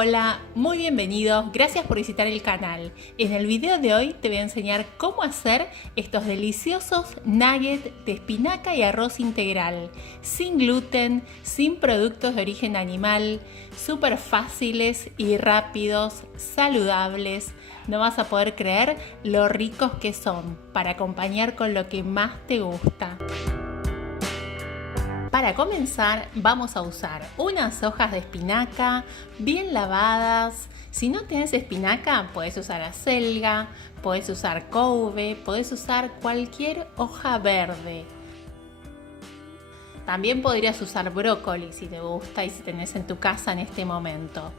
Hola, muy bienvenidos, gracias por visitar el canal. En el video de hoy te voy a enseñar cómo hacer estos deliciosos nuggets de espinaca y arroz integral, sin gluten, sin productos de origen animal, súper fáciles y rápidos, saludables. No vas a poder creer lo ricos que son para acompañar con lo que más te gusta. Para comenzar vamos a usar unas hojas de espinaca bien lavadas. Si no tienes espinaca puedes usar acelga, puedes usar couve, puedes usar cualquier hoja verde. También podrías usar brócoli si te gusta y si tenés en tu casa en este momento.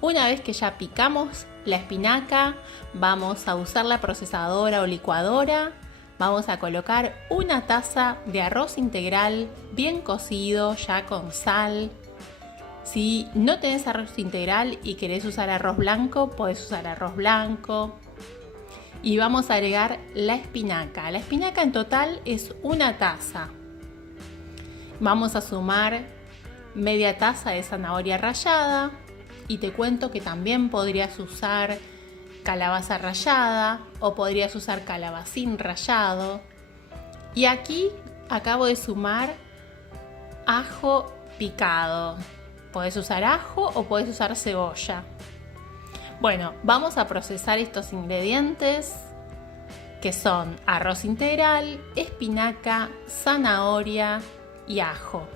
Una vez que ya picamos la espinaca, vamos a usar la procesadora o licuadora. Vamos a colocar una taza de arroz integral bien cocido, ya con sal. Si no tenés arroz integral y querés usar arroz blanco, podés usar arroz blanco. Y vamos a agregar la espinaca. La espinaca en total es una taza. Vamos a sumar media taza de zanahoria rallada. Y te cuento que también podrías usar calabaza rallada o podrías usar calabacín rallado. Y aquí acabo de sumar ajo picado. Podés usar ajo o podés usar cebolla. Bueno, vamos a procesar estos ingredientes que son arroz integral, espinaca, zanahoria y ajo.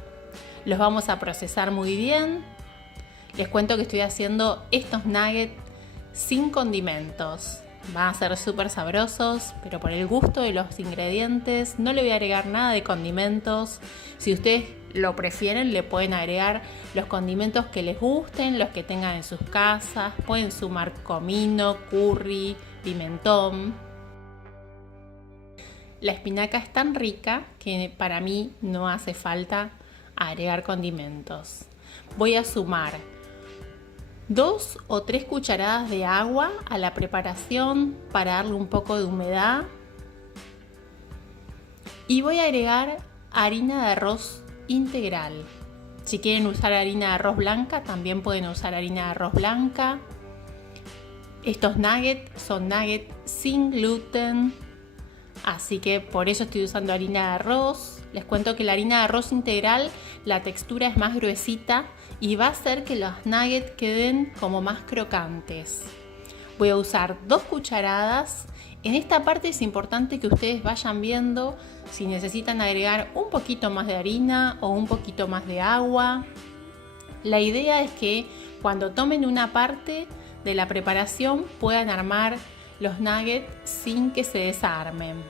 Los vamos a procesar muy bien. Les cuento que estoy haciendo estos nuggets sin condimentos. Van a ser súper sabrosos, pero por el gusto de los ingredientes no le voy a agregar nada de condimentos. Si ustedes lo prefieren, le pueden agregar los condimentos que les gusten, los que tengan en sus casas. Pueden sumar comino, curry, pimentón. La espinaca es tan rica que para mí no hace falta agregar condimentos. Voy a sumar 2 o 3 cucharadas de agua a la preparación para darle un poco de humedad. Y voy a agregar harina de arroz integral. Si quieren usar harina de arroz blanca, también pueden usar harina de arroz blanca. Estos nuggets son nuggets sin gluten, así que por eso estoy usando harina de arroz. Les cuento que la harina de arroz integral, la textura es más gruesita y va a hacer que los nuggets queden como más crocantes. Voy a usar 2 cucharadas. En esta parte es importante que ustedes vayan viendo si necesitan agregar un poquito más de harina o un poquito más de agua. La idea es que cuando tomen una parte de la preparación puedan armar los nuggets sin que se desarmen.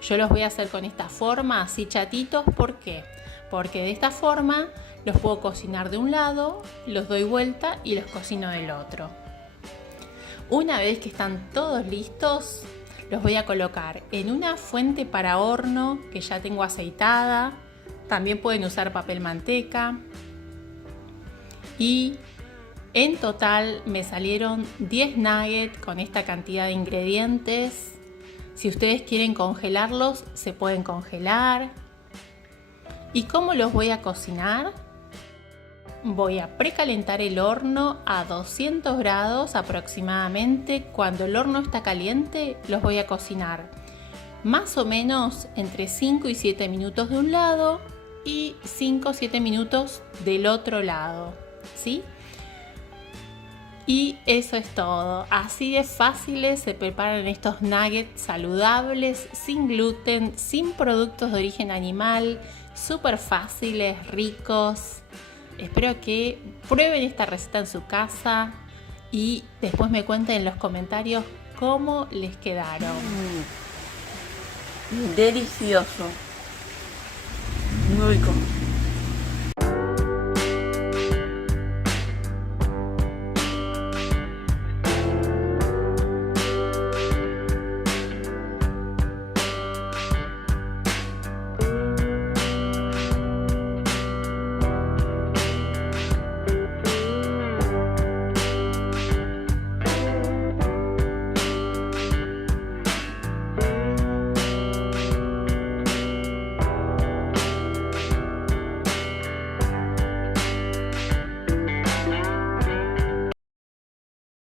Yo los voy a hacer con esta forma, así chatitos. ¿Por qué? Porque de esta forma los puedo cocinar de un lado, los doy vuelta y los cocino del otro. Una vez que están todos listos, los voy a colocar en una fuente para horno que ya tengo aceitada. También pueden usar papel manteca. Y en total me salieron 10 nuggets con esta cantidad de ingredientes. Si ustedes quieren congelarlos, se pueden congelar. ¿Y cómo los voy a cocinar? Voy a precalentar el horno a 200 grados aproximadamente. Cuando el horno está caliente, los voy a cocinar más o menos entre 5 y 7 minutos de un lado y 5 o 7 minutos del otro lado, ¿sí? Y eso es todo. Así de fáciles se preparan estos nuggets saludables, sin gluten, sin productos de origen animal, súper fáciles, ricos. Espero que prueben esta receta en su casa y después me cuenten en los comentarios cómo les quedaron. Delicioso. Muy rico.